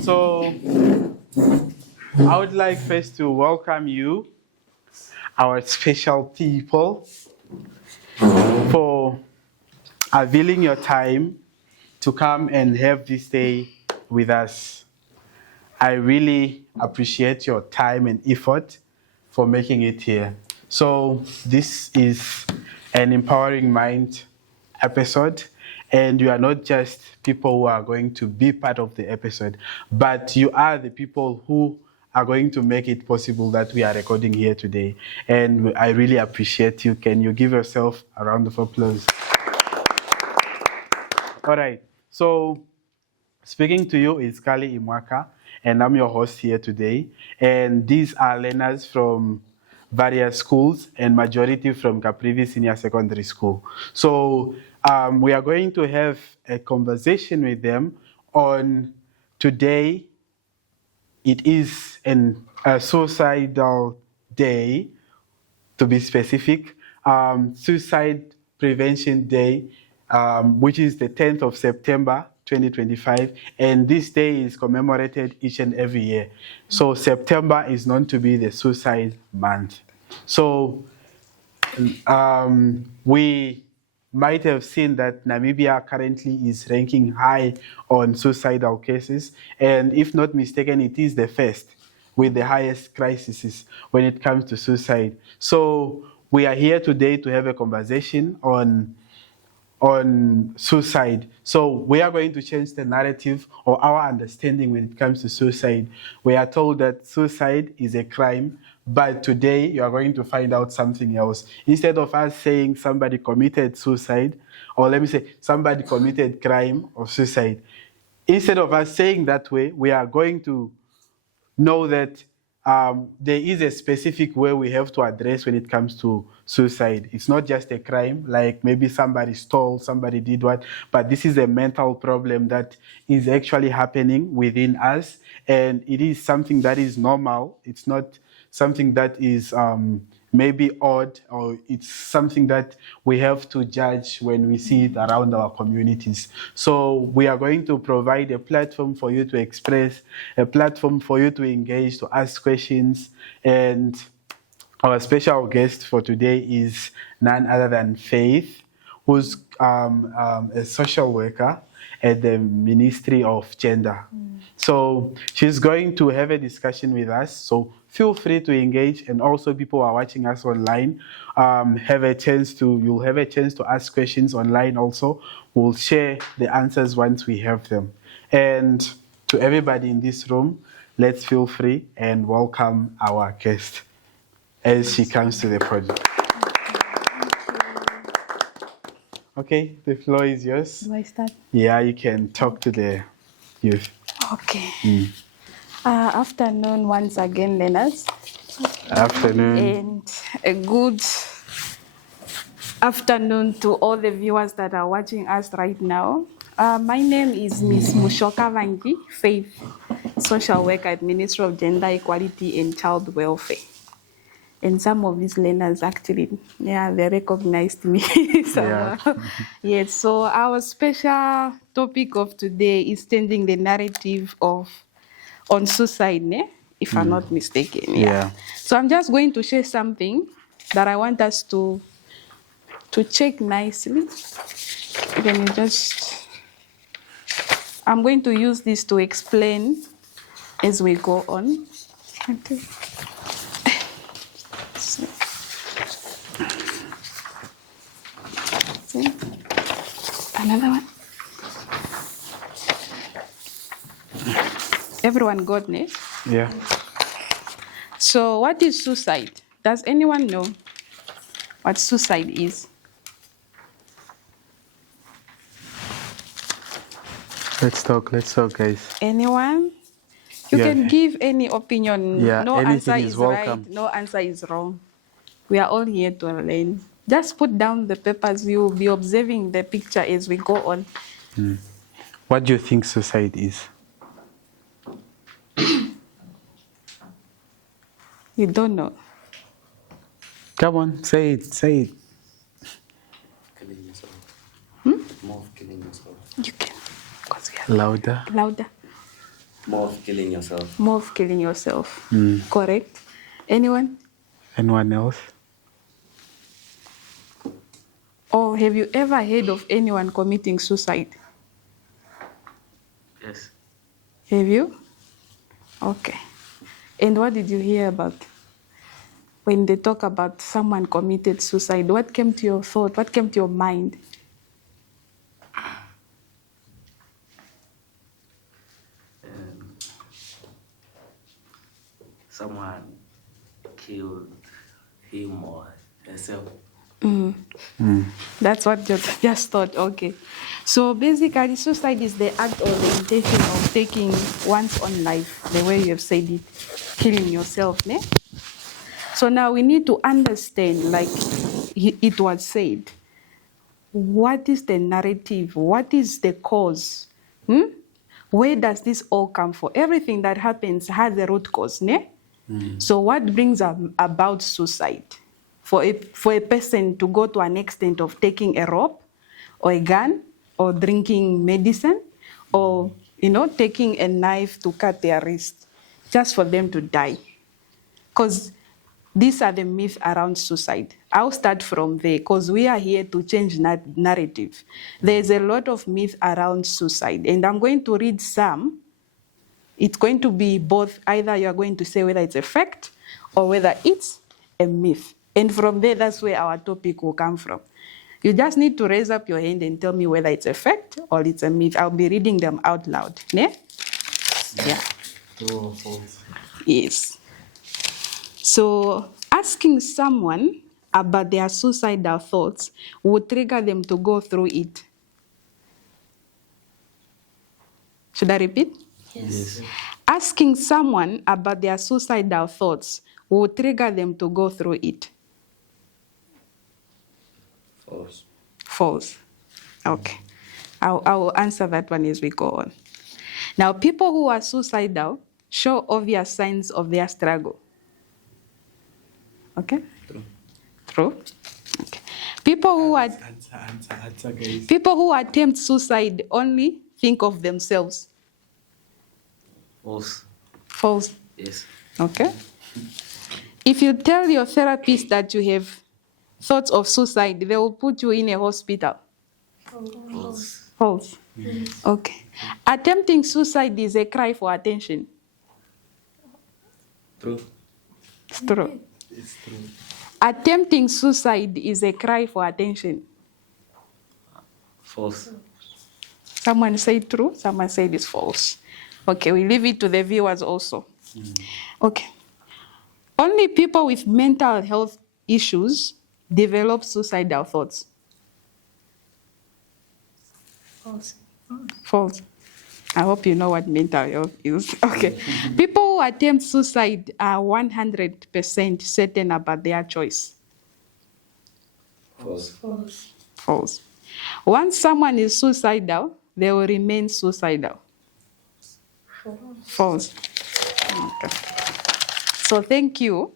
So I would like first to welcome you, our special people, for availing your time to come and have this day with us. I really appreciate your time and effort for making it here. So this is an Empowering Mind episode, and you are not just people who are going to be part of the episode, but you are the people who are going to make it possible that we are recording here today. And I really appreciate you. Can you give yourself a round of applause? All right. So speaking to you is Kali Imwaka, and I'm your host here today. And these are learners from various schools, and majority from Caprivi Senior Secondary School. So we are going to have a conversation with them on today. It is a suicidal day, to be specific, Suicide Prevention Day, which is the 10th of September 2025, and this day is commemorated each and every year. So September is known to be the suicide month. So we might have seen that Namibia currently is ranking high on suicidal cases, and if not mistaken, it is the first with the highest crises when it comes to suicide. So we are here today to have a conversation on suicide. So we are going to change the narrative or our understanding when it comes to suicide. We are told that suicide is a crime, but today you are going to find out something else. Instead of us saying somebody committed suicide, or let me say somebody committed crime or suicide, instead of us saying that way, we are going to know that there is a specific way we have to address when it comes to suicide. It's not just a crime, like maybe somebody stole, somebody did what, but this is a mental problem that is actually happening within us, and it is something that is normal. It's not something that is maybe odd, or it's something that we have to judge when we see it around our communities. So we are going to provide a platform for you to express, a platform for you to engage, to ask questions. And our special guest for today is none other than Faith, who's a social worker at the Ministry of Gender. So she's going to have a discussion with us. So feel free to engage, and also people who are watching us online you'll have a chance to ask questions online also. We'll share the answers once we have them. And to everybody in this room, let's feel free and welcome our guest as she comes to the project. Okay, the floor is yours. Do I start? Yeah, you can talk to the youth. Okay. Afternoon once again, learners. Afternoon. And a good afternoon to all the viewers that are watching us right now. My name is Miss Mushokabanji Faith, social worker at Ministry of Gender Equality and Child Welfare. And some of these learners actually, they recognized me somehow. Yeah. Yes, so our special topic of today is changing the narrative on suicide, if I'm not mistaken. Yeah. So I'm just going to share something that I want us to check nicely. Then I'm going to use this to explain as we go on. Another one. Everyone got it? Yeah. So what is suicide? Does anyone know what suicide is? Let's talk, guys. Anyone? You can give any opinion. Yeah, no answer is right, no answer is wrong. We are all here to learn. Just put down the papers. You will be observing the picture as we go on. What do you think suicide is? You don't know. Come on, say it. Killing yourself. More of killing yourself. You can. Louder. Louder. More of killing yourself. More of killing yourself. Correct. Anyone? Anyone else? Or have you ever heard of anyone committing suicide? Yes. Have you? Okay. And what did you hear about? When they talk about someone committed suicide, what came to your thought? What came to your mind? Someone killed him or herself. That's what you just thought. Okay. So basically, suicide is the act or the intention of taking one's own life, the way you have said it, killing yourself. Ne? So now we need to understand, like it was said, what is the narrative? What is the cause? Where does this all come from? Everything that happens has a root cause. Ne? So what brings about suicide? For a person to go to an extent of taking a rope or a gun or drinking medicine or, taking a knife to cut their wrist just for them to die. Because these are the myths around suicide. I'll start from there because we are here to change narrative. There's a lot of myth around suicide, and I'm going to read some. It's going to be both. Either you're going to say whether it's a fact or whether it's a myth. And from there, that's where our topic will come from. You just need to raise up your hand and tell me whether it's a fact or it's a myth. I'll be reading them out loud. Ne? Yeah. True or false? Yes. So asking someone about their suicidal thoughts would trigger them to go through it. Should I repeat? Yes. Asking someone about their suicidal thoughts would trigger them to go through it. False. False. Okay. I will answer that one as we go on. Now, people who are suicidal show obvious signs of their struggle. Okay? True. True? Okay. People Guys. who attempt suicide only think of themselves. False. False. Yes. Okay? If you tell your therapist that you have thoughts of suicide, they will put you in a hospital. False. False. Okay. Attempting suicide is a cry for attention. True. It's true. It's true. Attempting suicide is a cry for attention. False. Someone said true, someone said it's false. Okay, we leave it to the viewers also. Okay. Only people with mental health issues develop suicidal thoughts. False. False. I hope you know what mental health is. Okay. People who attempt suicide are 100% certain about their choice. False. False. False. Once someone is suicidal, they will remain suicidal. False. Okay. So thank you.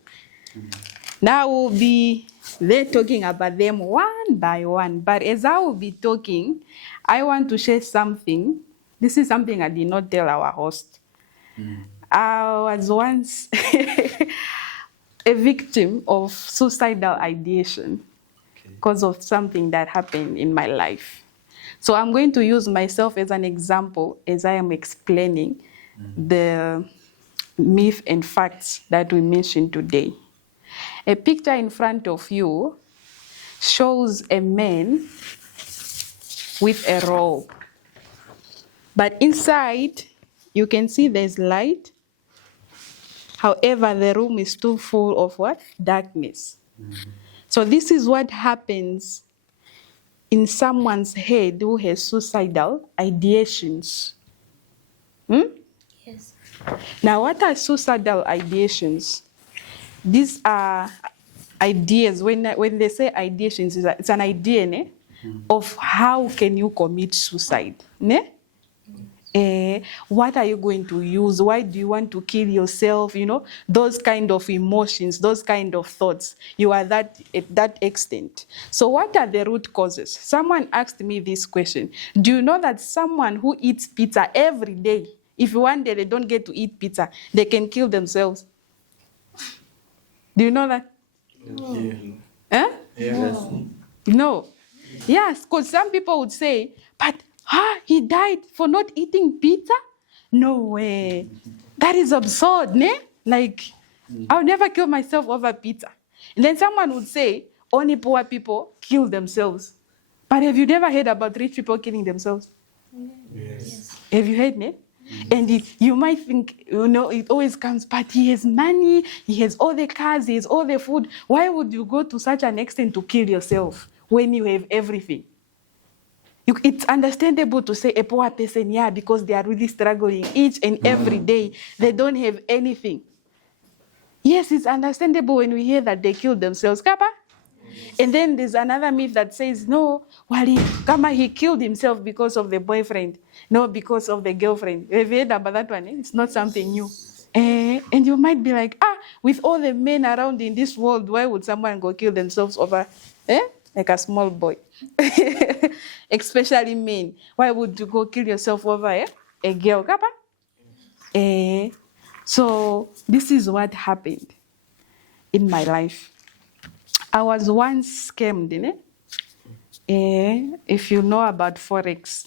Now we'll be there talking about them one by one. But as I will be talking, I want to share something. This is something I did not tell our host. I was once a victim of suicidal ideation because of something that happened in my life. So I'm going to use myself as an example as I am explaining the myth and facts that we mentioned today. A picture in front of you shows a man with a robe. But inside, you can see there's light. However, the room is too full of what? Darkness. So this is what happens in someone's head who has suicidal ideations. Yes. Now, what are suicidal ideations? These are ideas. When they say ideations, it's an idea ne? Of how can you commit suicide. Ne? What are you going to use? Why do you want to kill yourself? Those kind of emotions, those kind of thoughts. You are at that extent. So what are the root causes? Someone asked me this question. Do you know that someone who eats pizza every day if one day they don't get to eat pizza, they can kill themselves. Do you know that? Yeah. Huh? Yes. No. Yes, because some people would say, but he died for not eating pizza? No way. That is absurd, ne? Like, I'll never kill myself over pizza. And then someone would say, only poor people kill themselves. But have you never heard about rich people killing themselves? Yes. Have you heard, ne? And you might think, it always comes, but he has money, he has all the cars, he has all the food. Why would you go to such an extent to kill yourself when you have everything? It's understandable to say a poor person, yeah, because they are really struggling each and every day. They don't have anything. Yes, it's understandable when we hear that they killed themselves. Kapa? And then there's another myth that says, no, he killed himself because of the boyfriend, no, because of the girlfriend. Have you heard about that one? It's not something new. And you might be like, with all the men around in this world, why would someone go kill themselves over, like a small boy? Especially men. Why would you go kill yourself over a girl? Kapa? So this is what happened in my life. I was once scammed, if you know about Forex.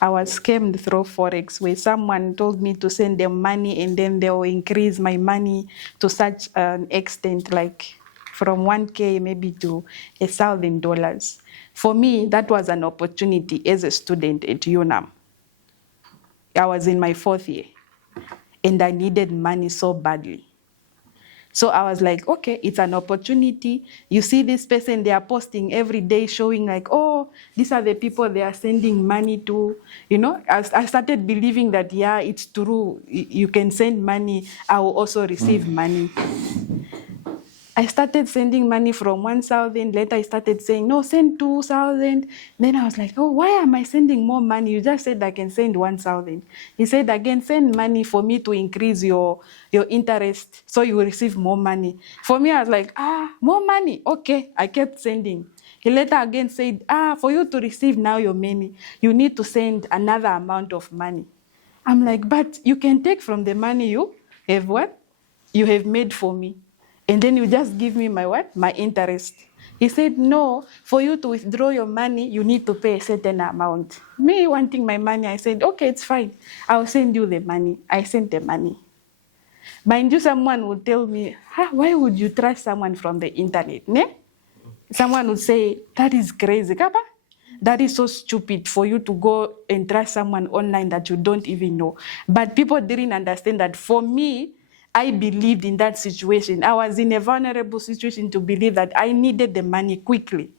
I was scammed through Forex, where someone told me to send them money and then they will increase my money to such an extent, like from 1K maybe to $1,000. For me, that was an opportunity as a student at UNAM. I was in my 4th year and I needed money so badly. So I was like, okay, it's an opportunity. You see this person, they are posting every day showing like, oh, these are the people they are sending money to. I started believing that, yeah, it's true. You can send money. I will also receive money. I started sending money from 1,000. Later I started saying, no, send 2,000. Then I was like, oh, why am I sending more money? You just said I can send 1,000. He said, again, send money for me to increase your interest so you will receive more money. For me, I was like, more money. Okay, I kept sending. He later again said, for you to receive now your money, you need to send another amount of money. I'm like, but you can take from the money you have what? You have made for me. And then you just give me my what? My interest. He said, no, for you to withdraw your money, you need to pay a certain amount. Me wanting my money, I said, okay, it's fine. I'll send you the money. I sent the money. Mind you, someone would tell me, why would you trust someone from the internet? Ne? Someone would say, that is crazy, Kapa. That is so stupid for you to go and trust someone online that you don't even know. But people didn't understand that for me, I believed in that situation. I was in a vulnerable situation to believe that I needed the money quickly.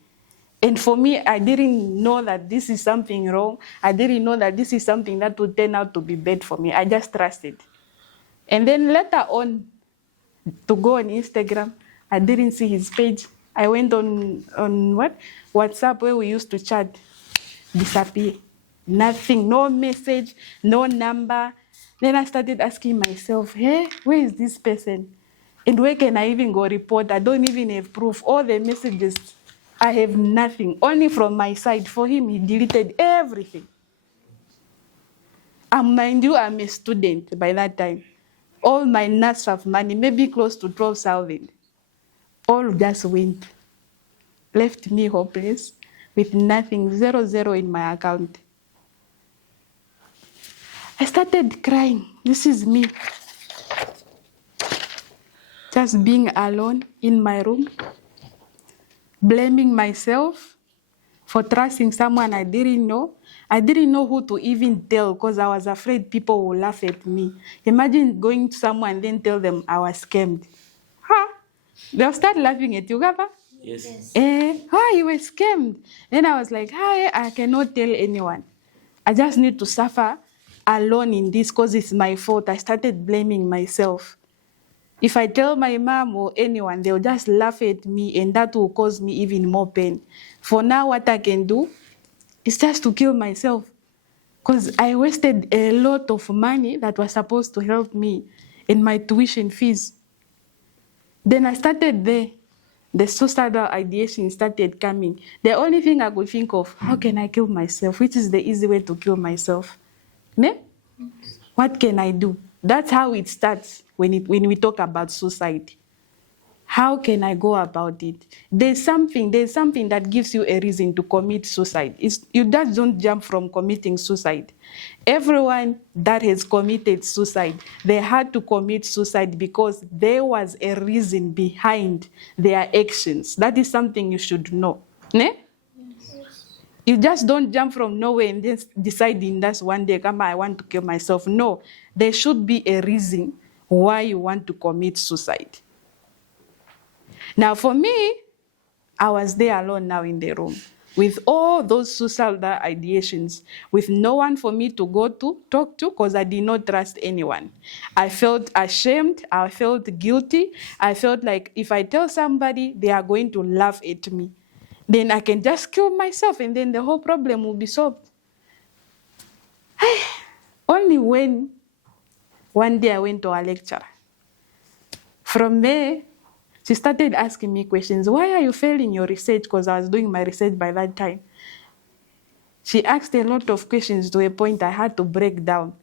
And for me, I didn't know that this is something wrong. I didn't know that this is something that would turn out to be bad for me. I just trusted. And then later on, to go on Instagram, I didn't see his page. I went on WhatsApp, where we used to chat. Disappear. Nothing, no message, no number. Then I started asking myself, hey, where is this person? And where can I even go report? I don't even have proof. All the messages, I have nothing. Only from my side. For him, he deleted everything. And mind you, I'm a student by that time. All my nuts of money, maybe close to 12,000, all just went. Left me hopeless with nothing, 0 in my account. I started crying. This is me. Just being alone in my room, blaming myself for trusting someone I didn't know. I didn't know who to even tell because I was afraid people would laugh at me. Imagine going to someone and then tell them I was scammed. They'll start laughing at you, Gaba. Yes. You were scammed. Then I was like, I cannot tell anyone. I just need to suffer alone in this because it's my fault. I started blaming myself. If I tell my mom or anyone, they'll just laugh at me and that will cause me even more pain. For now, what I can do is just to kill myself because I wasted a lot of money that was supposed to help me in my tuition fees. Then I started there. The suicidal ideation started coming. The only thing I could think of, how can I kill myself? Which is the easy way to kill myself? Ne? What can I do? That's how it starts when we talk about suicide. How can I go about it? There's something that gives you a reason to commit suicide. You just don't jump from committing suicide. Everyone that has committed suicide, they had to commit suicide because there was a reason behind their actions. That is something you should know. Ne? Yes. You just don't jump from nowhere and just deciding that's one day, come, I want to kill myself. No, there should be a reason why you want to commit suicide. Now, for me, I was there alone now in the room with all those suicidal ideations, with no one for me to go to, talk to, because I did not trust anyone. I felt ashamed. I felt guilty. I felt like if I tell somebody, they are going to laugh at me. Then I can just kill myself and then the whole problem will be solved. Only when one day I went to a lecture. From there, she started asking me questions. Why are you failing your research? Because I was doing my research by that time. She asked a lot of questions to a point I had to break down.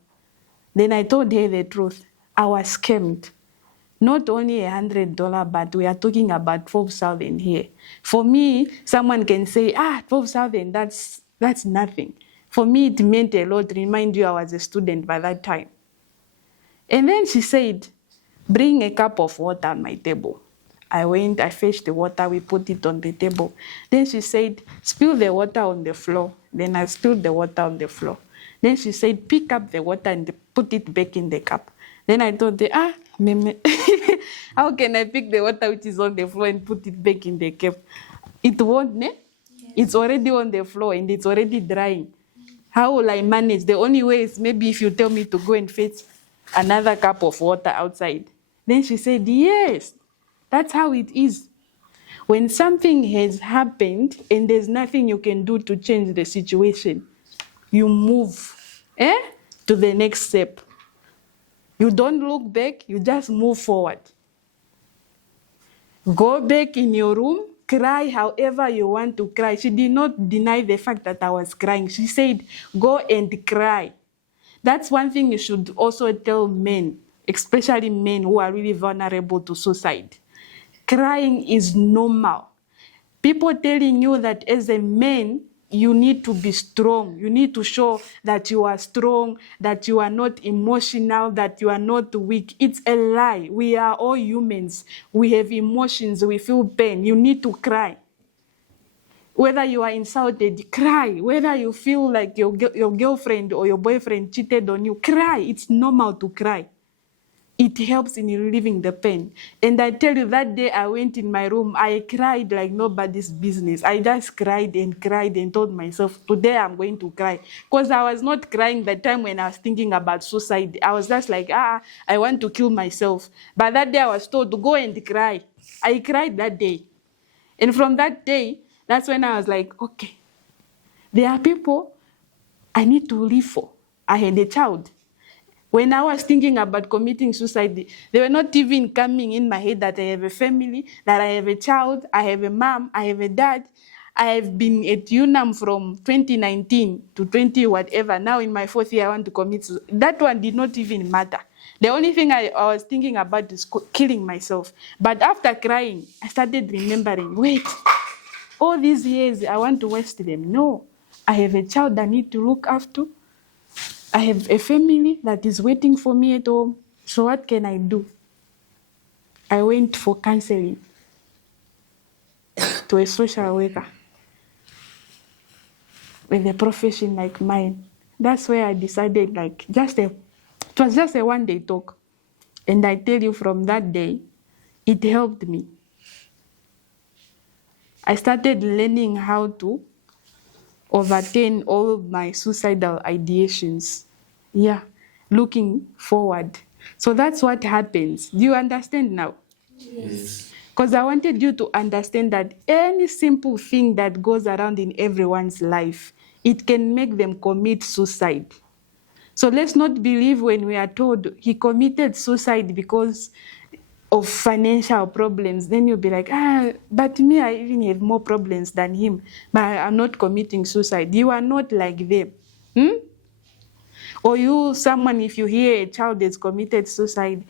Then I told her the truth. I was scammed. Not only $100, but we are talking about 12,000 here. For me, someone can say, 12,000, that's nothing. For me, it meant a lot. Remind you, I was a student by that time. And then she said, bring a cup of water on my table. I went, I fetched the water, we put it on the table. Then she said, spill the water on the floor. Then I spilled the water on the floor. Then she said, pick up the water and put it back in the cup. Then I thought, how can I pick the water which is on the floor and put it back in the cup? It won't, ne? Yes. It's already on the floor and it's already drying. How will I manage? The only way is maybe if you tell me to go and fetch another cup of water outside. Then she said, yes. That's how it is. When something has happened and there's nothing you can do to change the situation, you move to the next step. You don't look back, you just move forward. Go back in your room, cry however you want to cry. She did not deny the fact that I was crying. She said, go and cry. That's one thing you should also tell men, especially men who are really vulnerable to suicide. Crying is normal. People telling you that as a man, you need to be strong. You need to show that you are strong, that you are not emotional, that you are not weak. It's a lie. We are all humans. We have emotions. We feel pain. You need to cry. Whether you are insulted, cry. Whether you feel like your girlfriend or your boyfriend cheated on you, cry. It's normal to cry. It helps in relieving the pain. And I tell you, that day I went in my room, I cried like nobody's business. I just cried and told myself, today I'm going to cry. Because I was not crying the time when I was thinking about suicide. I was just like, I want to kill myself. But that day I was told to go and cry. I cried that day. And from that day, that's when I was like, okay, there are people I need to live for. I had a child. When I was thinking about committing suicide, they were not even coming in my head that I have a family, that I have a child, I have a mom, I have a dad. I have been at UNAM from 2019 to 20 whatever. Now in my 4th year, I want to commit suicide. That one did not even matter. The only thing I was thinking about is killing myself. But after crying, I started remembering, wait, all these years, I want to waste them. No, I have a child I need to look after. I have a family that is waiting for me at home. So what can I do? I went for counseling to a social worker with a profession like mine. That's where I decided, it was just a one-day talk. And I tell you, from that day, it helped me. I started learning how to overturn all of my suicidal ideations. Yeah, looking forward. So that's what happens. Do you understand now? Yes. Because I wanted you to understand that any simple thing that goes around in everyone's life, it can make them commit suicide. So let's not believe when we are told he committed suicide because of financial problems. Then you'll be like, but me, I even have more problems than him, but I'm not committing suicide. You are not like them. Or you, someone, if you hear a child has committed suicide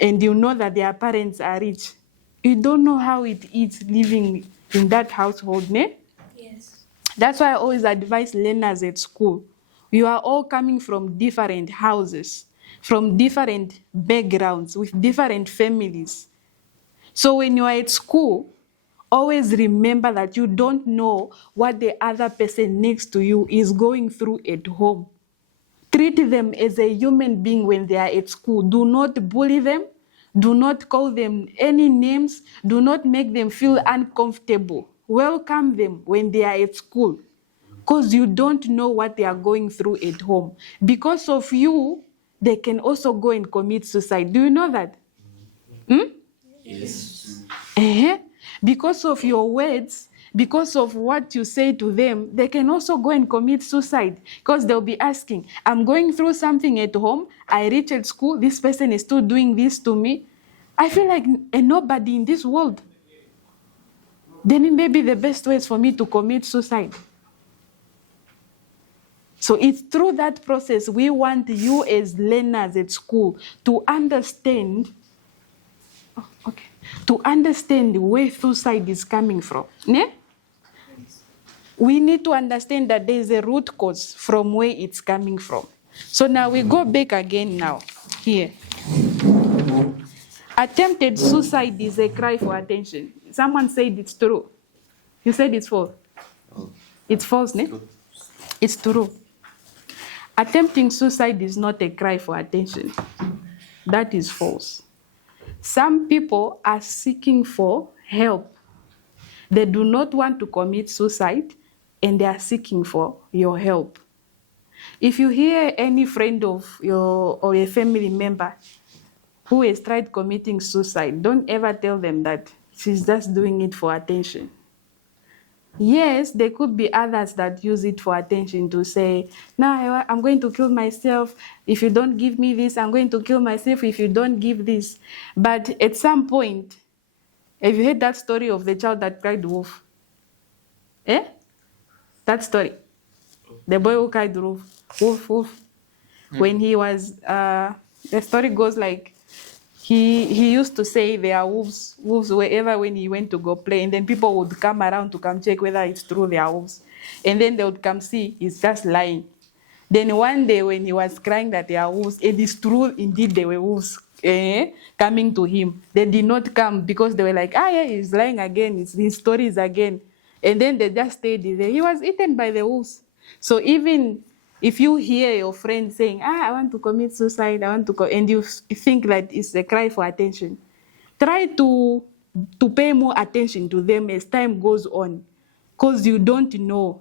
and you know that their parents are rich, you don't know how it is living in that household, ne? Yes. That's why I always advise learners at school. You are all coming from different houses, from different backgrounds, with different families. So when you are at school, always remember that you don't know what the other person next to you is going through at home. Treat them as a human being when they are at school. Do not bully them. Do not call them any names. Do not make them feel uncomfortable. Welcome them when they are at school, because you don't know what they are going through at home. Because of you, they can also go and commit suicide. Do you know that? Yes. Because of your words, because of what you say to them, they can also go and commit suicide, because they'll be asking, I'm going through something at home, I reach at school, this person is still doing this to me. I feel like a nobody in this world. Then maybe the best way is for me to commit suicide. So it's through that process we want you as learners at school to understand, to understand where suicide is coming from. Ne? We need to understand that there is a root cause from where it's coming from. So now we go back again now, here. Attempted suicide is a cry for attention. Someone said it's true. You said it's false. It's false, ne? It's true. Attempting suicide is not a cry for attention. That is false. Some people are seeking for help. They do not want to commit suicide, and they are seeking for your help. If you hear any friend of your or a family member who has tried committing suicide, don't ever tell them that she's just doing it for attention. Yes, there could be others that use it for attention to say, no, I'm going to kill myself. If you don't give me this, I'm going to kill myself if you don't give this. But at some point, have you heard that story of the child that cried wolf? Eh? That story. The boy who cried wolf, wolf, wolf. When he was, the story goes like, he used to say there are wolves wherever when he went to go play, and then people would come around to come check whether it's true there are wolves. And then they would come see he's just lying. Then one day when he was crying that there are wolves, it is true indeed there were wolves coming to him. They did not come because they were like, yeah, he's lying again, it's his stories again. And then they just stayed there. He was eaten by the wolves. So even if you hear your friend saying, I want to commit suicide, and you think that it's a cry for attention, try to pay more attention to them as time goes on, because you don't know.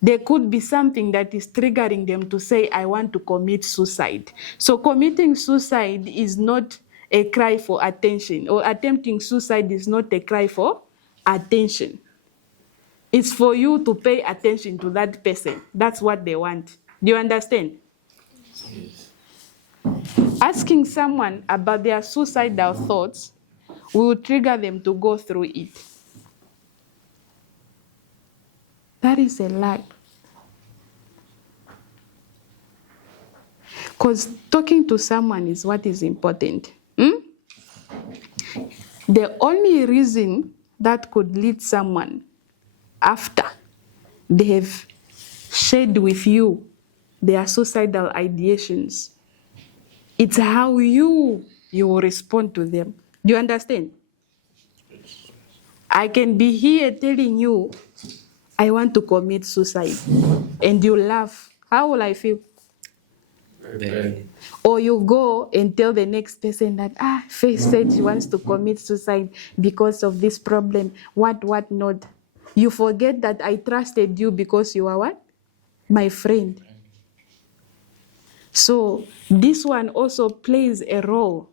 There could be something that is triggering them to say, I want to commit suicide. So committing suicide is not a cry for attention, or attempting suicide is not a cry for attention. It's for you to pay attention to that person. That's what they want. Do you understand? Yes. Asking someone about their suicidal thoughts will trigger them to go through it. That is a lie. Because talking to someone is what is important. The only reason that could lead someone after they have shared with you their suicidal ideations, it's how you will respond to them. Do you understand? I can be here telling you, I want to commit suicide, and you laugh. How will I feel? Very. Or you go and tell the next person that, Faith said she wants to commit suicide because of this problem, what not. You forget that I trusted you because you are what? My friend. So this one also plays a role.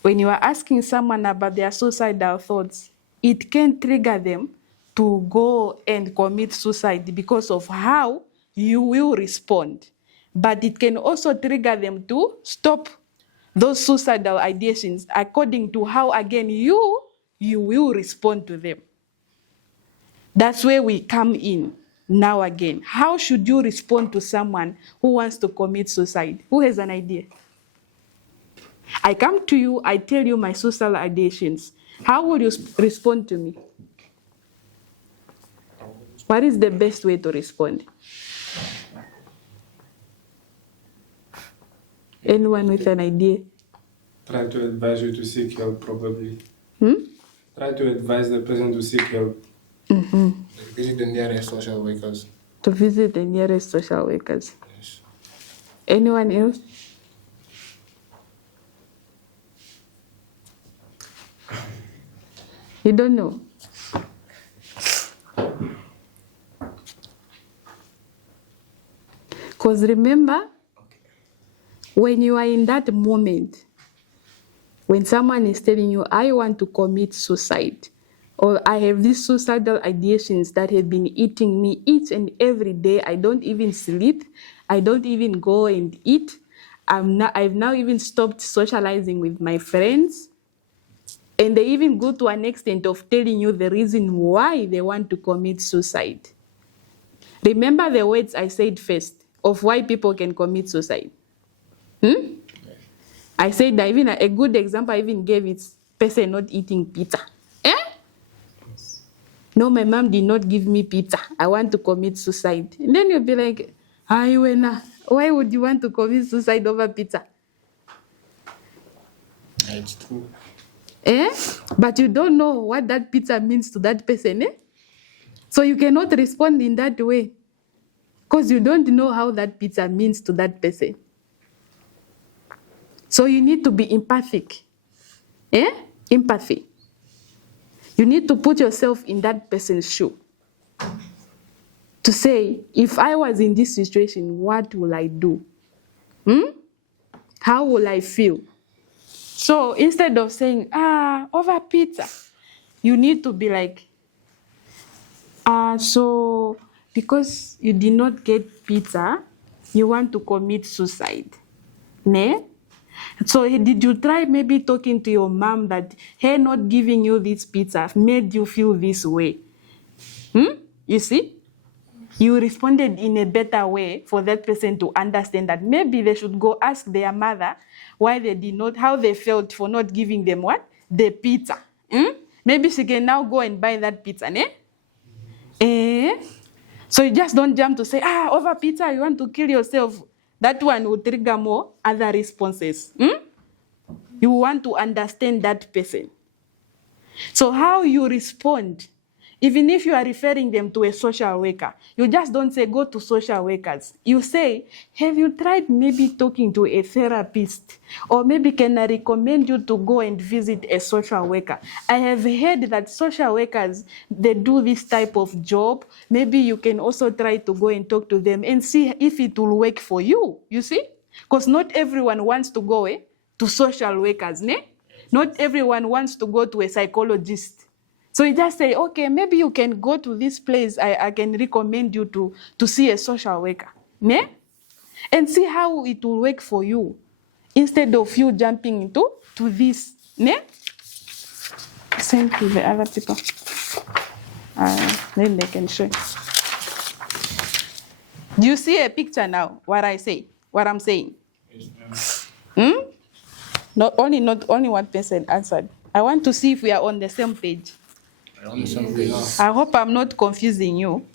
When you are asking someone about their suicidal thoughts, it can trigger them to go and commit suicide because of how you will respond. But it can also trigger them to stop those suicidal ideations according to how, again, you will respond to them. That's where we come in. now again. How should you respond to someone who wants to commit suicide? Who has an idea? I come to you, I tell you my suicidal ideations. How will you respond to me? What is the best way to respond? Anyone with an idea? Try to advise you to seek help, probably. Hmm? Try to advise the person to seek help. Visit the nearest social workers. To visit the nearest social workers. Yes. Anyone else? You don't know? Because remember, when you are in that moment, when someone is telling you, I want to commit suicide, or I have these suicidal ideations that have been eating me each and every day, I don't even sleep, I don't even go and eat, I've now even stopped socializing with my friends, and they even go to an extent of telling you the reason why they want to commit suicide. Remember the words I said first of why people can commit suicide. I said that even a good example I even gave is person not eating pizza. No, my mom did not give me pizza. I want to commit suicide. And then you'll be like, why would you want to commit suicide over pizza? It's true. But you don't know what that pizza means to that person. So you cannot respond in that way because you don't know how that pizza means to that person. So you need to be empathic. Empathy. You need to put yourself in that person's shoe. To say, if I was in this situation, what will I do? How will I feel? So instead of saying, over pizza, you need to be like, so because you did not get pizza, you want to commit suicide. Ne? So did you try maybe talking to your mom that her not giving you this pizza made you feel this way? You see? You responded in a better way for that person to understand that maybe they should go ask their mother why they did not, how they felt for not giving them what? The pizza. Maybe she can now go and buy that pizza, ne? So you just don't jump to say, over pizza, you want to kill yourself. That one will trigger more other responses. You want to understand that person. So how you respond, even if you are referring them to a social worker, you just don't say, go to social workers. You say, have you tried maybe talking to a therapist? Or maybe can I recommend you to go and visit a social worker? I have heard that social workers, they do this type of job. Maybe you can also try to go and talk to them and see if it will work for you, you see? Because not everyone wants to go to social workers, ne? Not everyone wants to go to a psychologist. So you just say, okay, maybe you can go to this place. I can recommend you to see a social worker. Ne? And see how it will work for you. Instead of you jumping into this. Ne? Send to the other people. Then they can show. Do you see a picture now, what I'm saying? Not only one person answered. I want to see if we are on the same page. I hope I'm not confusing you.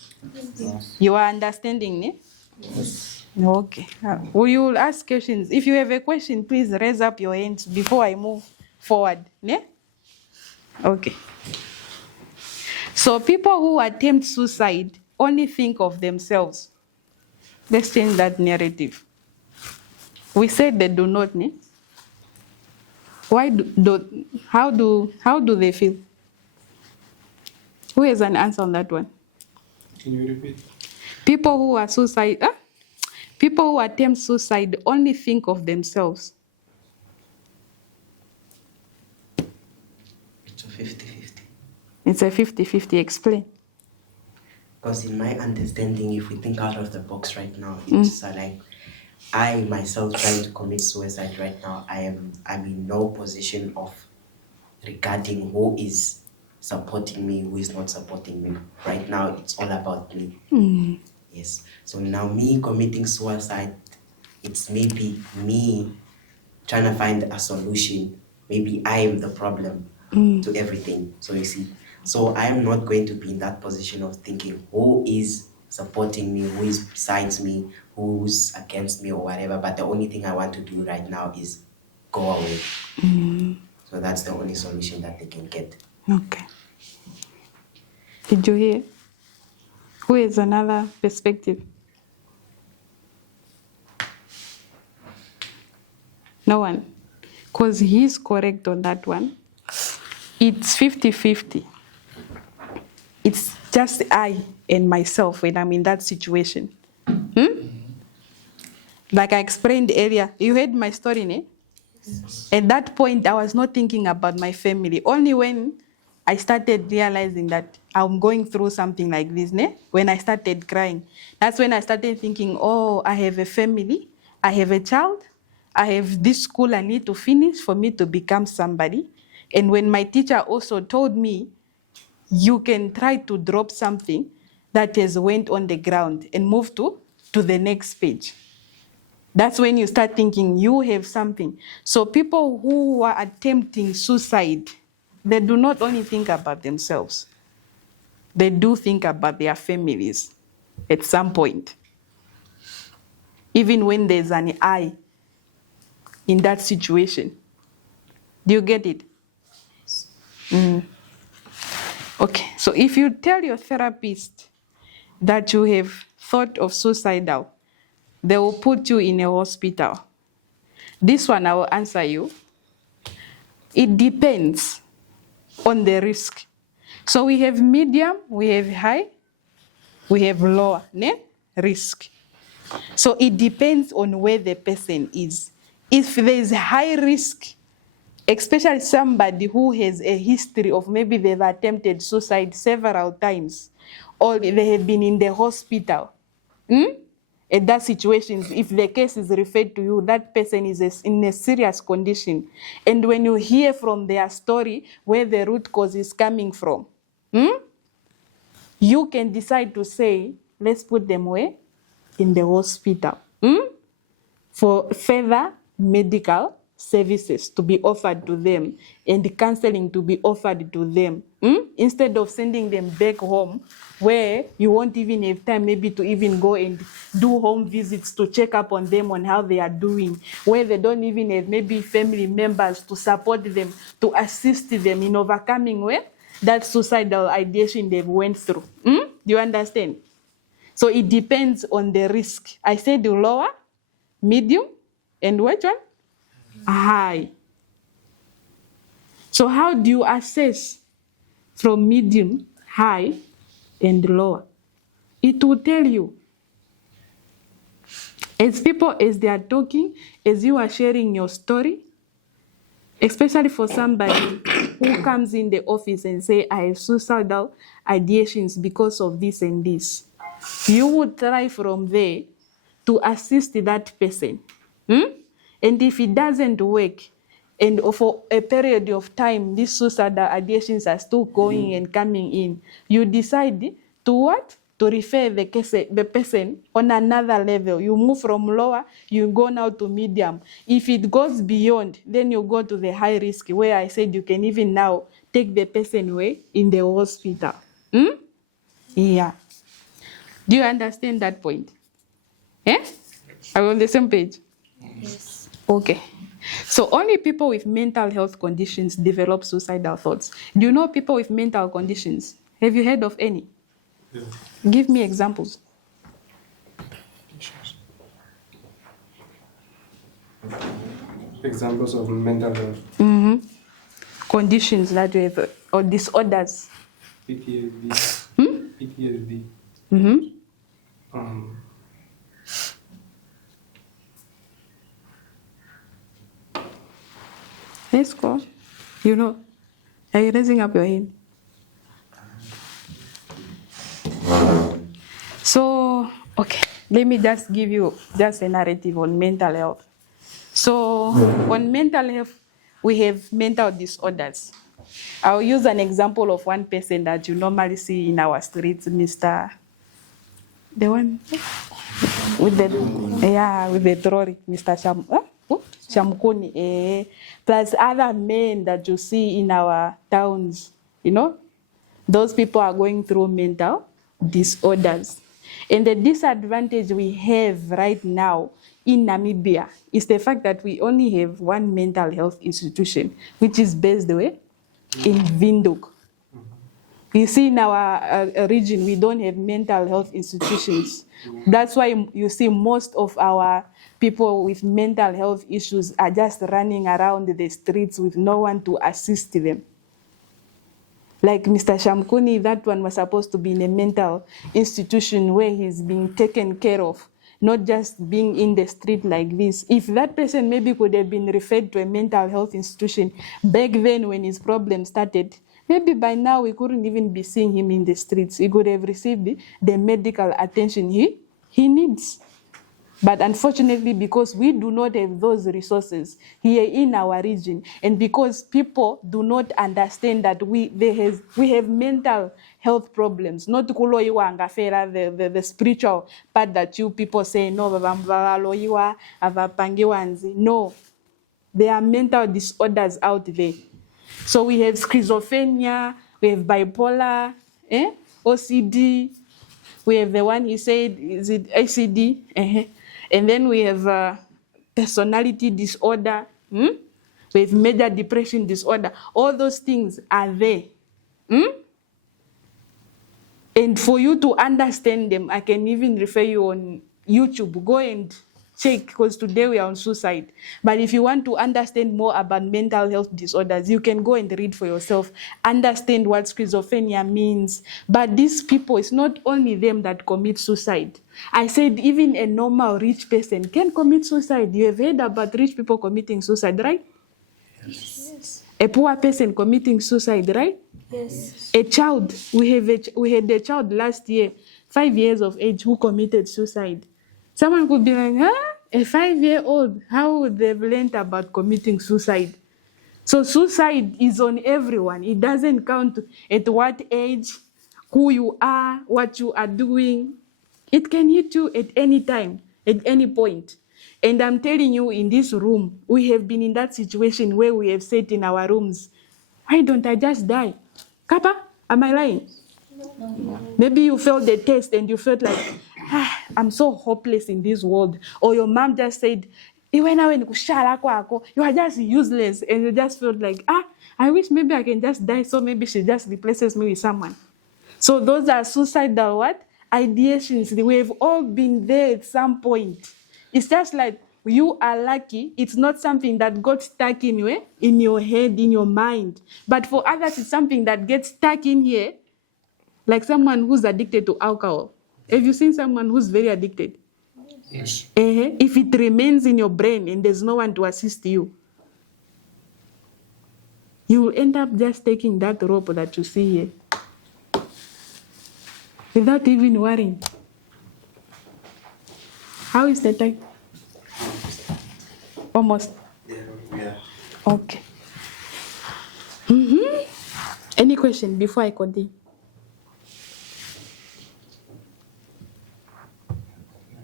You are understanding me? Yes. Okay. We will ask questions. If you have a question, please raise up your hands before I move forward. Yeah? Okay. So people who attempt suicide only think of themselves. Let's change that narrative. We said they do not. Ne? How do they feel? Who has an answer on that one? Can you repeat? People who attempt suicide only think of themselves. It's a 50-50. It's a 50-50. Explain. Because in my understanding, if we think out of the box right now, it's like I myself trying to commit suicide right now. I'm in no position of regarding who is supporting me, who is not supporting me. Right now, it's all about me. Yes. So now me committing suicide, it's maybe me trying to find a solution. Maybe I am the problem to everything. So you see, so I am not going to be in that position of thinking who is supporting me, who is besides me, who's against me or whatever. But the only thing I want to do right now is go away. So that's the only solution that they can get. Okay. Did you hear? Who is another perspective? No one. Because he's correct on that one. It's 50-50. It's just I and myself when I'm in that situation. Like I explained earlier, you heard my story, ne? At that point, I was not thinking about my family. Only when I started realizing that I'm going through something like this, ne? When I started crying, that's when I started thinking, oh, I have a family, I have a child, I have this school I need to finish for me to become somebody. And when my teacher also told me, you can try to drop something that has went on the ground and move to the next page. That's when you start thinking you have something. So people who are attempting suicide, they do not only think about themselves. They do think about their families at some point. Even when there's an I in that situation. Do you get it? Okay, so if you tell your therapist that you have thought of suicidal, they will put you in a hospital. This one I will answer you. It depends on the risk. So we have medium, we have high, we have lower risk. So it depends on where the person is. If there is high risk, especially somebody who has a history of maybe they've attempted suicide several times, or they have been in the hospital, at that situation, if the case is referred to you, that person is in a serious condition. And when you hear from their story where the root cause is coming from, you can decide to say, let's put them where? In the hospital. For further medical services to be offered to them and counseling to be offered to them. Instead of sending them back home where you won't even have time maybe to even go and do home visits to check up on them on how they are doing, where they don't even have maybe family members to support them, to assist them in overcoming that suicidal ideation they went through. Do you understand? So it depends on the risk. I said the lower, medium, and which one? High. So how do you assess from medium, high, and lower? It will tell you. As they are talking, as you are sharing your story, especially for somebody who comes in the office and say, I have suicidal ideations because of this and this, you would try from there to assist that person. And if it doesn't work, and for a period of time, these suicidal ideations are still going and coming in, you decide to what? To refer the person on another level. You move from lower, you go now to medium. If it goes beyond, then you go to the high risk, where I said you can even now take the person away in the hospital. Yeah. Do you understand that point? Yes? Are we on the same page? Yes. Okay. So only people with mental health conditions develop suicidal thoughts. Do you know people with mental conditions? Have you heard of any? Yeah. Give me examples. Examples of mental health. Conditions that you have, or disorders. PTSD. PTSD. Let's go. You know, are you raising up your hand? So, okay, let me just give you just a narrative on mental health. So, on mental health, we have mental disorders. I'll use an example of one person that you normally see in our streets, Mr. The one with the trolley, Mr. Shamkuni, plus other men that you see in our towns, you know, those people are going through mental disorders. And the disadvantage we have right now in Namibia is the fact that we only have one mental health institution, which is based in Windhoek. You see, in our region, we don't have mental health institutions. That's why you see most of our people with mental health issues are just running around the streets with no one to assist them. Like Mr. Shamkuni, that one was supposed to be in a mental institution where he's being taken care of, not just being in the street like this. If that person maybe could have been referred to a mental health institution back then when his problem started, maybe by now we couldn't even be seeing him in the streets. He could have received the medical attention he needs. But unfortunately, because we do not have those resources here in our region, and because people do not understand that we have mental health problems, not the spiritual part that you people say, no, no, there are mental disorders out there. So we have schizophrenia, we have bipolar, OCD, we have the one he said, is it ACD? And then we have personality disorder, we have major depression disorder. All those things are there. And for you to understand them, I can even refer you on YouTube. Go and check, because today we are on suicide. But if you want to understand more about mental health disorders, you can go and read for yourself, understand what schizophrenia means. But these people, it's not only them that commit suicide. I said even a normal rich person can commit suicide. You have heard about rich people committing suicide, right? Yes. A poor person committing suicide, right? Yes. A child, we had a child last year, 5 years of age, who committed suicide. Someone could be like, a 5-year-old, how would they have learned about committing suicide? So suicide is on everyone. It doesn't count at what age, who you are, what you are doing. It can hit you at any time, at any point. And I'm telling you, in this room, we have been in that situation where we have sat in our rooms. Why don't I just die? Kappa, am I lying? No. Maybe you felt the taste and you felt like, I'm so hopeless in this world. Or your mom just said, you are just useless. And you just felt like, I wish maybe I can just die, so maybe she just replaces me with someone. So those are suicidal what? Ideations. We've all been there at some point. It's just like you are lucky. It's not something that got stuck in your head, in your mind. But for others, it's something that gets stuck in here, like someone who's addicted to alcohol. Have you seen someone who's very addicted? Yes. If it remains in your brain and there's no one to assist you, you will end up just taking that rope that you see here without even worrying. How is the time? Almost. Yeah. Okay. Any question before I continue?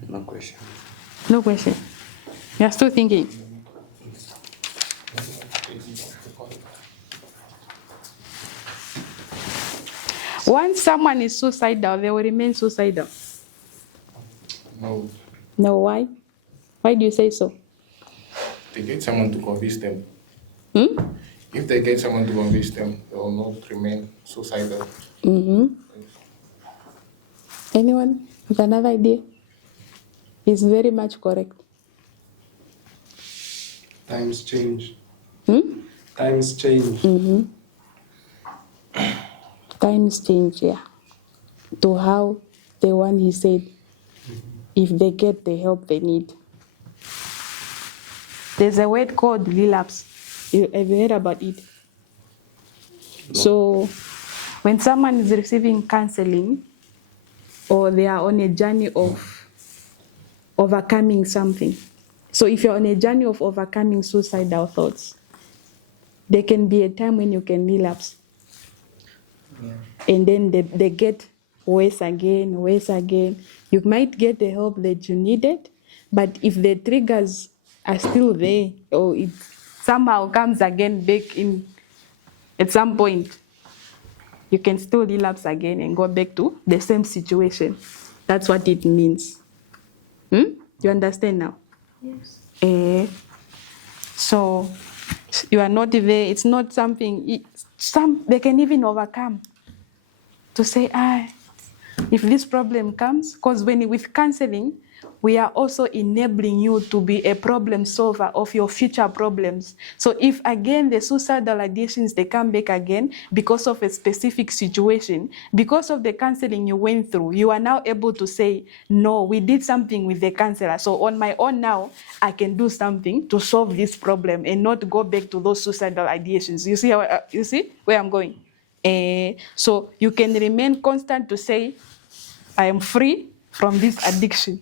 No question. No question. You're still thinking? Once someone is suicidal, they will remain suicidal. No. No, why? Why do you say so? They get someone to convince them. Hmm? If they get someone to convince them, they will not remain suicidal. Anyone with another idea? It's very much correct. Times change. Hmm? Times change. Times change, yeah. To how the one he said, if they get the help they need. There's a word called relapse. Have you heard about it? No. So when someone is receiving counseling or they are on a journey of overcoming something. So if you're on a journey of overcoming suicidal thoughts, there can be a time when you can relapse. And then they get worse again, worse again. You might get the help that you needed, but if the triggers are still there, or it somehow comes again back in at some point, you can still relapse again and go back to the same situation. That's what it means. You understand now? Yes. So you are not there. It's not something. They can even overcome. To say, if this problem comes, because with counseling, we are also enabling you to be a problem solver of your future problems. So if again the suicidal ideations, they come back again because of a specific situation, because of the counseling you went through, you are now able to say, no, we did something with the counselor. So on my own now, I can do something to solve this problem and not go back to those suicidal ideations. You see where I'm going? So you can remain constant to say, I am free from this addiction.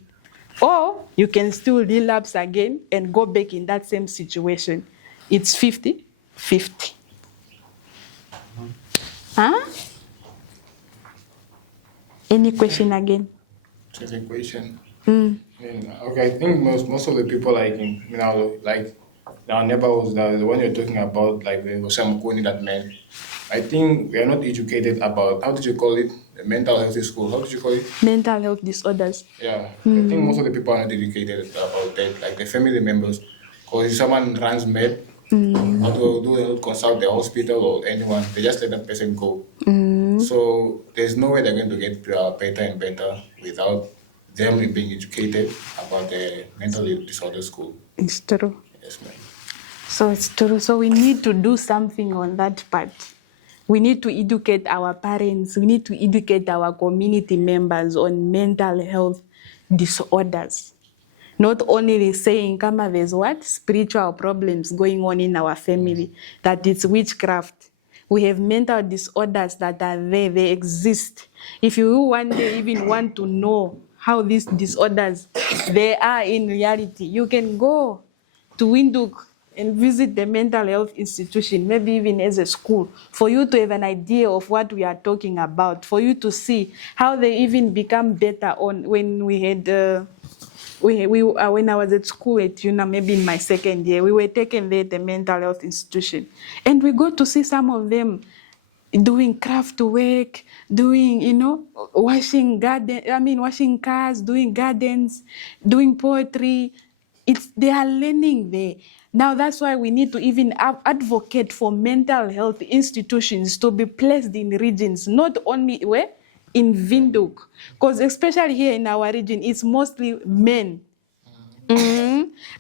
Or you can still relapse again and go back in that same situation. It's 50-50. Any question again? Just a question. Mm. Okay, I think most of the people like our neighborhoods, the one you're talking about, like the Mushokabanji that man. I think we are not educated about, how did you call it? The mental health in school. How did you call it? Mental health disorders. Yeah, I think most of the people are not educated about that, like the family members. Because if someone runs mad, although they don't consult the hospital or anyone, they just let that person go. So there's no way they're going to get better and better without them being educated about the mental disorder school. It's true. Yes, ma'am. So it's true. So we need to do something on that part. We need to educate our parents. We need to educate our community members on mental health disorders. Not only saying, Kama, there's what? Spiritual problems going on in our family, that it's witchcraft. We have mental disorders that are there, they exist. If you one day even want to know how these disorders, they are in reality, you can go to Windhoek and visit the mental health institution, maybe even as a school, for you to have an idea of what we are talking about, for you to see how they even become better on when we had, when I was at school at UNA, maybe in my second year, we were taken there at the mental health institution. And we got to see some of them doing craft work, doing, washing cars, doing gardens, doing poetry. They are learning there. Now that's why we need to even advocate for mental health institutions to be placed in regions, not only where? In Windhoek. Because especially here in our region, it's mostly men.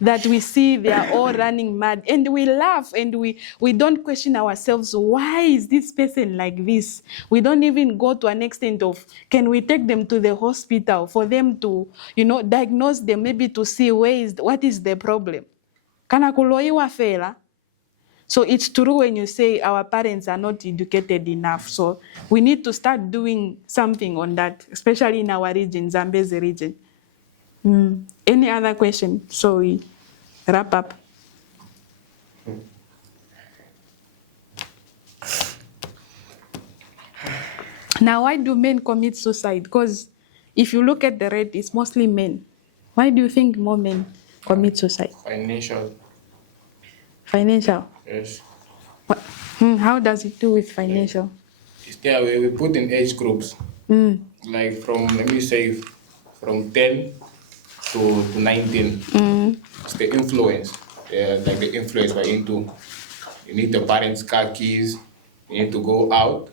That we see they are all running mad, and we laugh and we don't question ourselves, why is this person like this? We don't even go to an extent of, can we take them to the hospital for them to diagnose them, maybe to see what is the problem. Kana kuloiwa fela. So it's true when you say our parents are not educated enough. So we need to start doing something on that, especially in our region, Zambezi region. Any other question? So we wrap up. Now, why do men commit suicide? Because if you look at the rate, it's mostly men. Why do you think more men commit suicide? Financial? Yes. How does it do with financial? It's there, we put in age groups. Like from, let me say, from 10 to 19. It's the influence. Like the influence we're into. You need the parents' car keys. You need to go out.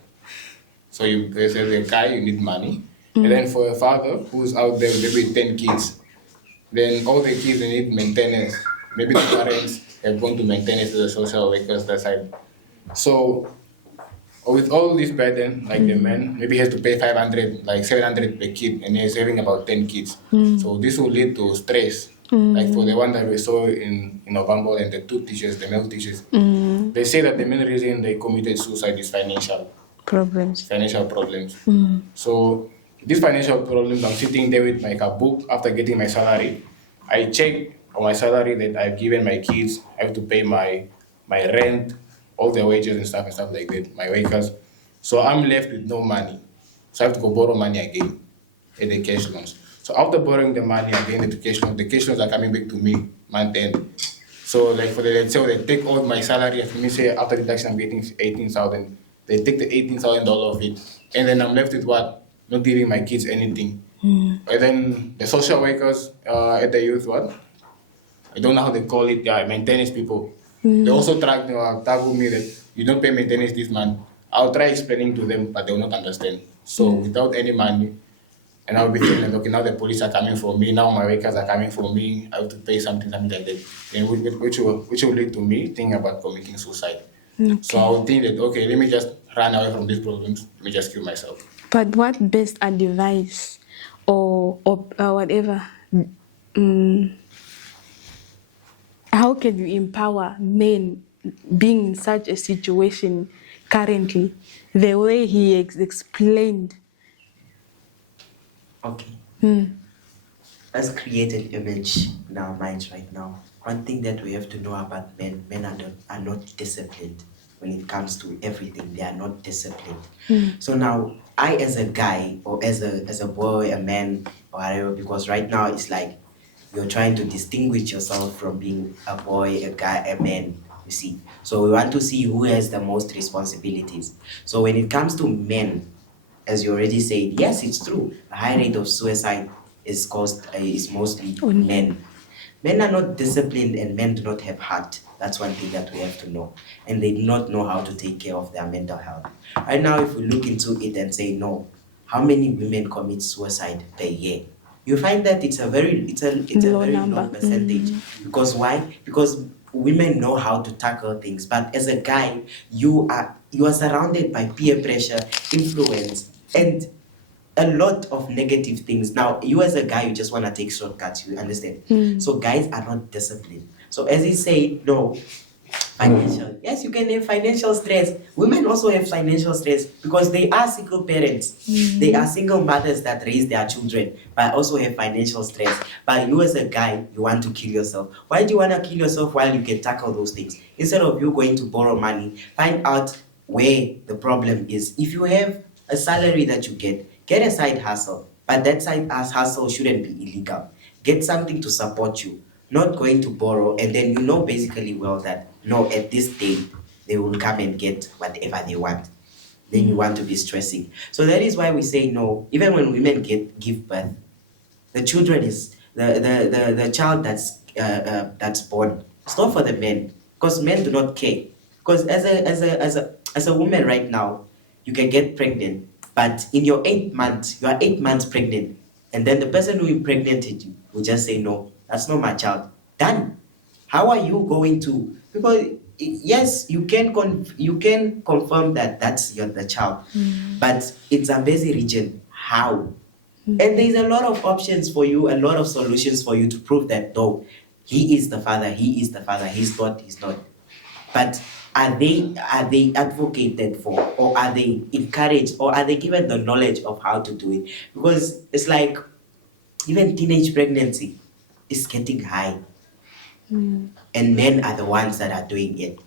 So there's a guy, you need money. And then for a father who's out there with maybe 10 kids, then all the kids, they need maintenance. Maybe the parents have gone to maintenance to the social workers that side. So with all this burden, like the man, maybe he has to pay 500, like 700 per kid, and he's having about 10 kids. So this will lead to stress. Like for the one that we saw in November, and the two teachers, the male teachers, they say that the main reason they committed suicide is financial problems. So these financial problems, I'm sitting there with my book after getting my salary. I check on my salary that I've given my kids. I have to pay my rent, all their wages and stuff like that, my workers. So I'm left with no money. So I have to go borrow money again in the cash loans. So after borrowing the money again, the cash loans are coming back to me month end. So like for the, let's say they take all my salary, let me say after deduction I'm getting 18,000. They take the $18,000 of it, and then I'm left with what? Not giving my kids anything. And then the social workers at the youth, what? I don't know how they call it, maintenance people. They also try to tell me that you don't pay maintenance this month. I'll try explaining to them, but they will not understand. So without any money, and I'll be thinking, okay, now the police are coming for me, now my workers are coming for me, I have to pay something like that. And which will lead to me thinking about committing suicide. Okay. So I would think that, okay, let me just run away from these problems, let me just kill myself. But what best advice or whatever, how can you empower men being in such a situation currently, the way he explained? Okay. Let's create an image in our minds right now. One thing that we have to know about men are not disciplined when it comes to everything. They are not disciplined. So now, I as a guy or as a boy, a man, or whatever, because right now it's like you're trying to distinguish yourself from being a boy, a guy, a man, you see. So we want to see who has the most responsibilities. So when it comes to men, as you already said, yes, it's true. A high rate of suicide is mostly men. Men are not disciplined and men do not have heart. That's one thing that we have to know. And they do not know how to take care of their mental health. Right now, if we look into it and say, no, how many women commit suicide per year? You find that it's a very low percentage. Because why? Because women know how to tackle things. But as a guy, you are surrounded by peer pressure, influence, and a lot of negative things. Now, you as a guy, you just want to take shortcuts, you understand? So guys are not disciplined. So as he said, no, financial. Yes, you can have financial stress. Women also have financial stress because they are single parents. They are single mothers that raise their children, but also have financial stress. But you as a guy, you want to kill yourself. Why do you want to kill yourself while you can tackle those things? Instead of you going to borrow money, find out where the problem is. If you have a salary that you get a side hustle. But that side hustle shouldn't be illegal. Get something to support you. Not going to borrow, and then you know basically well that, no, at this date, they will come and get whatever they want. Then you want to be stressing. So that is why we say no. Even when women give birth, the children is the child that's born. It's not for the men, because men do not care. Because as a woman right now, you can get pregnant, but in your 8 months, you are 8 months pregnant, and then the person who impregnated you will just say, no, that's not my child. Done. How are you going to? Because yes, you can confirm that that's the child, but it's a busy region. How? And there's a lot of options for you, a lot of solutions for you to prove that, no, he is the father. He's not. But are they advocated for, or are they encouraged, or are they given the knowledge of how to do it? Because it's like even teenage pregnancy is getting high, and men are the ones that are doing it.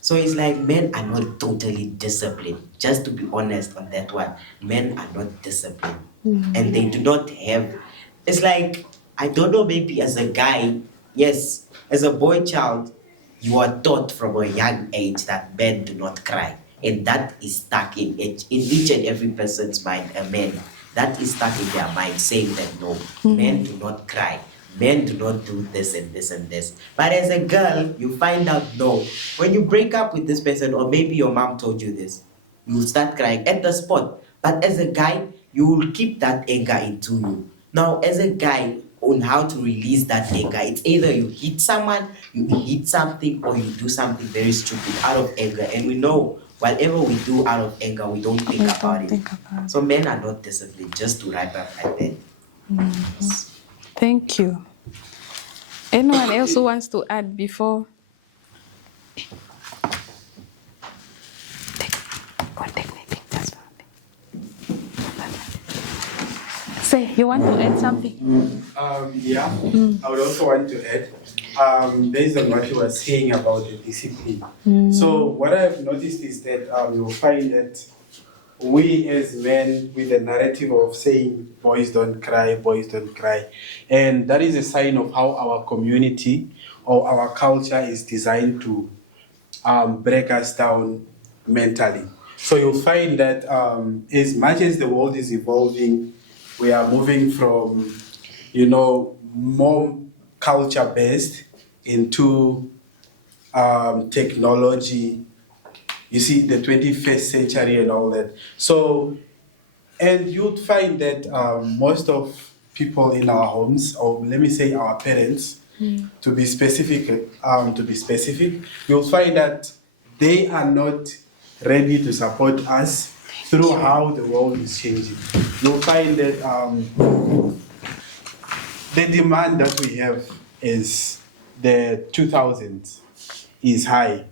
So it's like men are not totally disciplined. Just to be honest on that one, men are not disciplined, and they do not have. It's like, I don't know, maybe as a guy, yes, as a boy child, you are taught from a young age that men do not cry, and that is stuck in each and every person's mind. A man, that is stuck in their mind, saying that no, men do not cry. Men do not do this and this and this. But as a girl, you find out, no. When you break up with this person, or maybe your mom told you this, you will start crying at the spot. But as a guy, you will keep that anger into you. Now, as a guy, on how to release that anger, it's either you hit someone, you hit something, or you do something very stupid out of anger. And we know, whatever we do out of anger, we don't think about it. So men are not disciplined, just to wrap up at that. Yes. Thank you. Anyone else who wants to add before? Say, you want to add something? Yeah, I would also want to add. based on what you were saying about the discipline. So what I've noticed is that you'll find that we as men with the narrative of saying boys don't cry, and that is a sign of how our community or our culture is designed to break us down mentally. So you'll find that as much as the world is evolving, we are moving from, more culture-based into technology. You see, the 21st century and all that. So, and you'd find that most of people in our homes, or let me say our parents, to be specific, you'll find that they are not ready to support us through how the world is changing. You'll find that the demand that we have is the 2000s is high.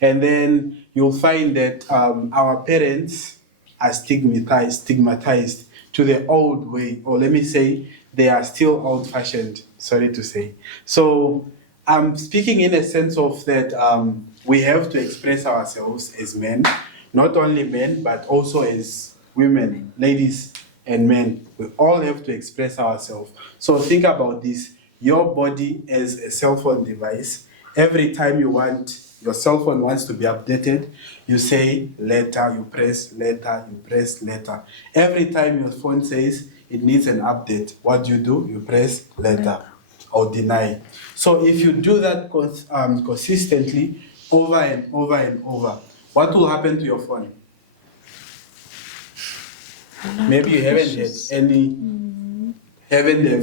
And then you'll find that our parents are stigmatized to the old way, or let me say, they are still old-fashioned, sorry to say. So I'm speaking in a sense of that we have to express ourselves as men, not only men, but also as women, ladies and men. We all have to express ourselves. So think about this. Your body as a cell phone device. Every time your cell phone wants to be updated, you say later, you press later, you press later. Every time your phone says it needs an update, what do? You press later or deny. So if you do that consistently over and over and over, what will happen to your phone? Maybe you haven't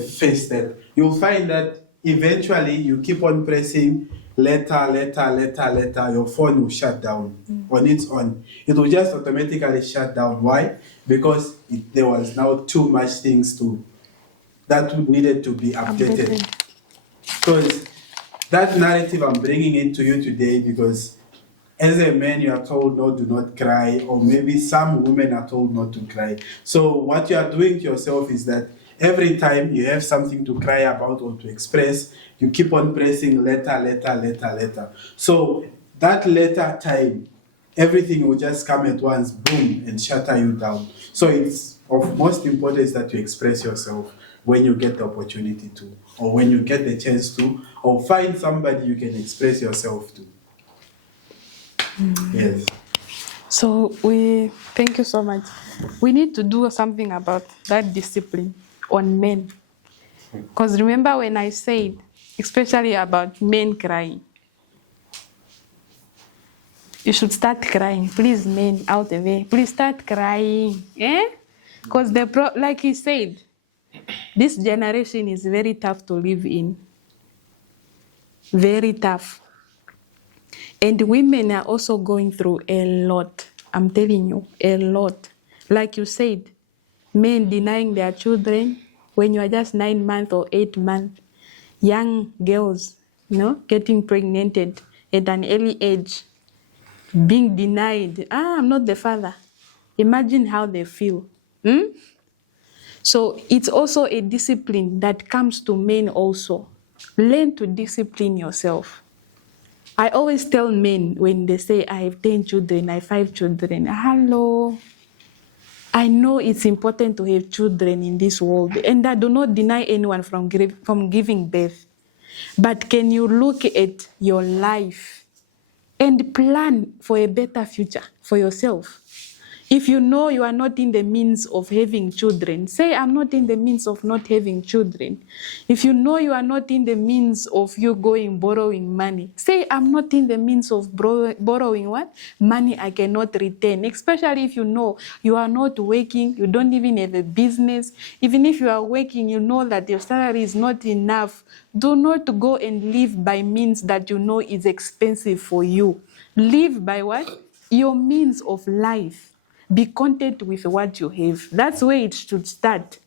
faced that. You'll find that eventually you keep on pressing later, your phone will shut down on its own. It will just automatically shut down. Why? Because there was now too much things that needed to be updated. Because that narrative, I'm bringing it to you today because as a man, you are told, no, do not cry, or maybe some women are told not to cry. So what you are doing to yourself is that every time you have something to cry about or to express, you keep on pressing later. So that later time, everything will just come at once, boom, and shatter you down. So it's of most importance that you express yourself when you get the opportunity to, or when you get the chance to, or find somebody you can express yourself to. Yes. So thank you so much. We need to do something about that discipline on men. Because remember when I said, especially about men crying, you should start crying. Please, men out there, please start crying. Because like he said, this generation is very tough to live in. Very tough. And women are also going through a lot. I'm telling you, a lot. Like you said, men denying their children when you are just 9 months or 8 months. Young girls, getting pregnant at an early age, being denied. I'm not the father. Imagine how they feel. So it's also a discipline that comes to men also. Learn to discipline yourself. I always tell men when they say, I have 10 children, I have 5 children. Hello. I know it's important to have children in this world, and I do not deny anyone from giving birth. But can you look at your life and plan for a better future for yourself? If you know you are not in the means of having children, say, I'm not in the means of not having children. If you know you are not in the means of you borrowing money, say, I'm not in the means of borrowing what? Money I cannot return. Especially if you know you are not working, you don't even have a business. Even if you are working, you know that your salary is not enough. Do not go and live by means that you know is expensive for you. Live by what? Your means of life. Be content with what you have. That's where it should start.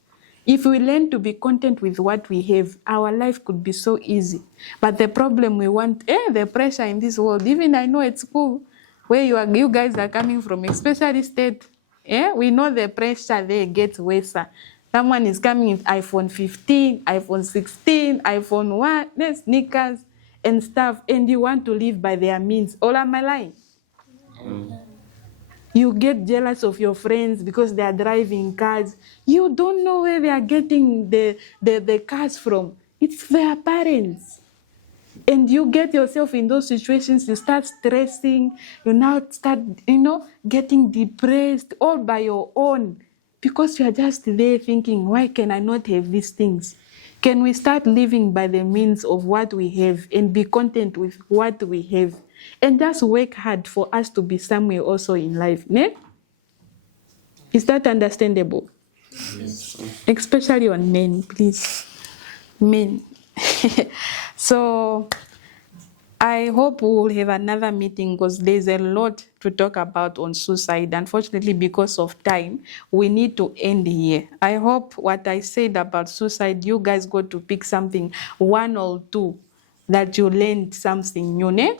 If we learn to be content with what we have, our life could be so easy. But the problem we want, the pressure in this world, even I know at school, where you guys are coming from, especially state, we know the pressure there gets worse. Someone is coming with iPhone 15, iPhone 16, iPhone 1, sneakers. and stuff, and you want to live by their means. Or am I lying? You get jealous of your friends because they are driving cars. You don't know where they are getting the cars from. It's their parents. And you get yourself in those situations, you start stressing, you now start, getting depressed all by your own. Because you are just there thinking, why can I not have these things? Can we start living by the means of what we have and be content with what we have? And just work hard for us to be somewhere also in life. Ne? Is that understandable? Yes. Especially on men, please. Men. So I hope we will have another meeting because there's a lot to talk about on suicide. Unfortunately, because of time, we need to end here. I hope what I said about suicide, you guys got to pick something, one or two, that you learned something new. Ne?